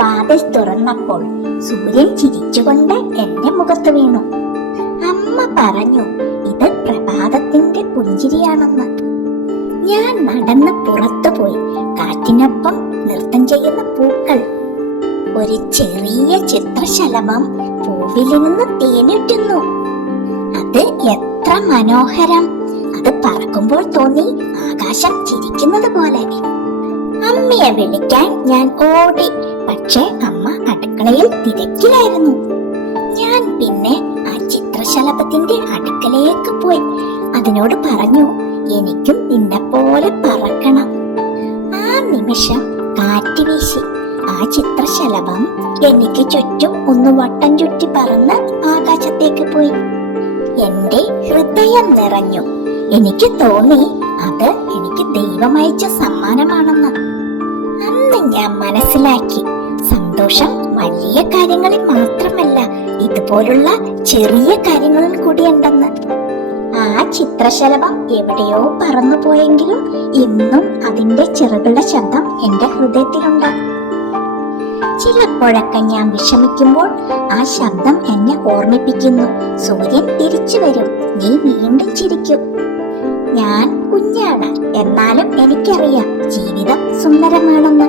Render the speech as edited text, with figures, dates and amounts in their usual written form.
വാതിൽ തുറന്നപ്പോൾ സൂര്യൻ ചിരിച്ചുകൊണ്ട് എന്റെ മുഖത്ത് വീണു. അമ്മ പറഞ്ഞു ഇത് പ്രഭാതത്തിന്റെ പുഞ്ചിരിയാണെന്ന്. ഞാൻ നടന്ന് പുറത്തുപോയി. കാറ്റിനൊപ്പം നൃത്തം ചെയ്യുന്ന പൂക്കൾ. ഒരു ചെറിയ ചിത്രശലഭം പൂവിൽ നിന്ന് തേനിട്ടുന്നു. അത് എത്ര മനോഹരം! അത് പറക്കുമ്പോൾ തോന്നി ആകാശം ചിരിക്കുന്നത് പോലെ. അമ്മയെ വിളിക്കാൻ ഞാൻ ഓടി. പക്ഷേ അമ്മ അടുക്കളയിൽ തിരക്കിലായിരുന്നു. ഞാൻ പിന്നെ ആ ചിത്രശലഭത്തിന്റെ അടുക്കലേക്ക് പോയി. അതിനോട് പറഞ്ഞു, എനിക്കും നിന്നെപ്പോലെ പറക്കണം. ആ നിമിഷം കാറ്റ് വീശി. ആ ചിത്രശലഭം എനിക്ക് ചുറ്റും ഒന്ന് വട്ടം ചുറ്റി പറന്ന് ആകാശത്തേക്ക് പോയി. എന്റെ ഹൃദയം നിറഞ്ഞു. എനിക്ക് തോന്നി അത് എനിക്ക് ദൈവമയച്ച സമ്മാനമാണെന്ന്. അന്ന് ഞാൻ മനസ്സിലാക്കി, സന്തോഷം വലിയ കാര്യങ്ങളിൽ മാത്രമല്ല, ഇതുപോലുള്ള ചെറിയ കാര്യങ്ങളിൽ കൂടിയുണ്ടെന്ന്. ആ ചിത്രശലഭം എവിടെയോ പറന്നുപോയെങ്കിലും ഇന്നും അതിന്റെ ചിറകുകളുടെ ശബ്ദം എന്റെ ഹൃദയത്തിലുണ്ട്. ചിലപ്പോഴൊക്കെ ഞാൻ വിഷമിക്കുമ്പോൾ ആ ശബ്ദം എന്നെ ഓർമ്മിപ്പിക്കുന്നു, സൂര്യൻ തിരിച്ചു വരും, നീ വീണ്ടും ചിരിക്കും. ഞാൻ കുഞ്ഞാണ്, എന്നാലും എനിക്കറിയാം ജീവിതം സുന്ദരമാണെന്ന്.